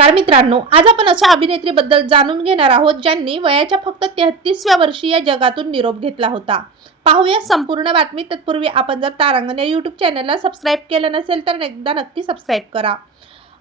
नमस्कार मित्रांनो, आज आपण अशा अभिनेत्रीबद्दल जाणून घेणार आहोत ज्यांनी वयाच्या फक्त 33व्या वर्षी या जगातून निरोप घेतला होता। पाहूया संपूर्ण बातमी। तत्पूर्वी आपण जर तारांगण या YouTube चॅनलला सबस्क्राइब केलं नसेल तर एकदा नक्की सबस्क्राइब करा।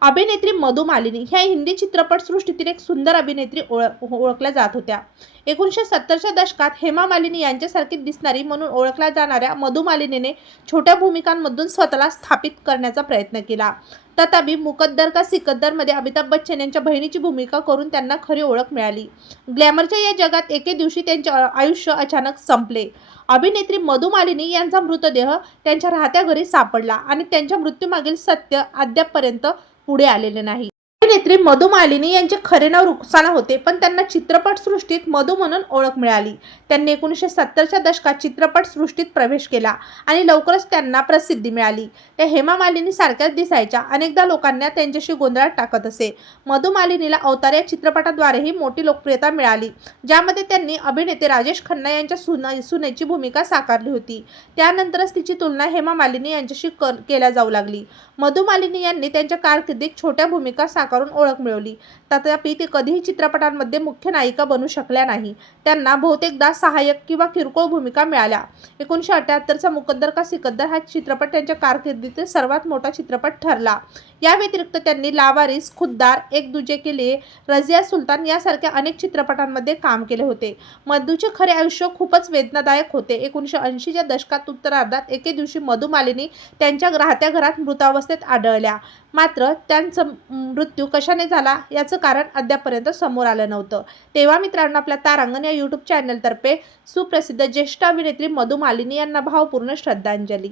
अभिनेत्री मधु मालिनी ह्या हिंदी चित्रपटसृष्टीतील एक सुंदर अभिनेत्री ओळखल्या जात होत्या। 1970च्या दशकात हेमा मालिनी यांच्यासारखी दिसणारी म्हणून ओळखल्या जाणाऱ्या मधु मालिनीने छोट्या भूमिकांमधून स्वतःला स्थापित करण्याचा प्रयत्न केला। तथापि मुकद्दर का सिकंदर मध्ये अमिताभ बच्चन यांच्या बहिणीची भूमिका करून त्यांना खरी ओळख मिळाली। ग्लॅमरच्या या जगात एके दिवशी त्यांचे आयुष्य अचानक संपले। अभिनेत्री मधु मालिनी यांचा मृतदेह त्यांच्या राहत्या घरी सापडला आणि त्यांच्या मृत्यूमागील सत्य अद्यापपर्यंत पुढे आलेले नाही। अभिनेत्री मधु मालिनी यांचे खरे नाव रुखसाना होते, पण त्यांना चित्रपटसृष्टीत मधु म्हणून ओळख मिळाली। त्यांनी 1970च्या दशकात चित्रपटसृष्टीत प्रवेश केला आणि लवकरच त्यांना प्रसिद्धी मिळाली। त्या हेमा मालिनी सारख्याच दिसायच्या, अनेकदा लोकांना त्यांच्याशी गोंधळात टाकत असे। मधु मालिनीला अवतार या चित्रपटाद्वारेही मोठी लोकप्रियता मिळाली, ज्यामध्ये त्यांनी अभिनेते राजेश खन्ना यांच्या सुनेची भूमिका साकारली होती। त्यानंतरच तिची तुलना हेमा मालिनी यांच्याशी केल्या जाऊ लागली। मधु मालिनी यांनी त्यांच्या कारकिर्दीत छोट्या भूमिका साकारून ओळख मिळवली, तथापि ते कधीही चित्रपटांमध्ये मुख्य नायिका बनू शकल्या नाही। त्यांना बहुतेकदा सहाय्यक किंवा किरकोळ भूमिका मिळाल्या। 1978चा मुकद्दर का सिकंदर हा चित्रपट त्यांच्या कारकिर्दीतील सर्वात मोठा चित्रपट ठरला। या व्यतिरिक्त त्यांनी लावारिस, खुद्दार, एक दूजे के लिए, रजिया सुलतान यासारख्या अनेक चित्रपटांमध्ये काम केले होते। मधूचे खरे आयुष्य खूपच वेदनादायक होते। 1980च्या दशकात उत्तरार्धात एके दिवशी मधु मालिनी त्यांच्या राहत्या घरात मृतावस्थेत आढळल्या, मात्र त्यांचा मृत्यू कशाने झाला याचं कारण अद्यापपर्यंत समोर आलं नव्हतं। तेव्हा मित्रांनो, आपल्या तारांगण या YouTube चॅनलतर्फे सुप्रसिद्ध ज्येष्ठ अभिनेत्री मधु मालिनी यांना भावपूर्ण श्रद्धांजली।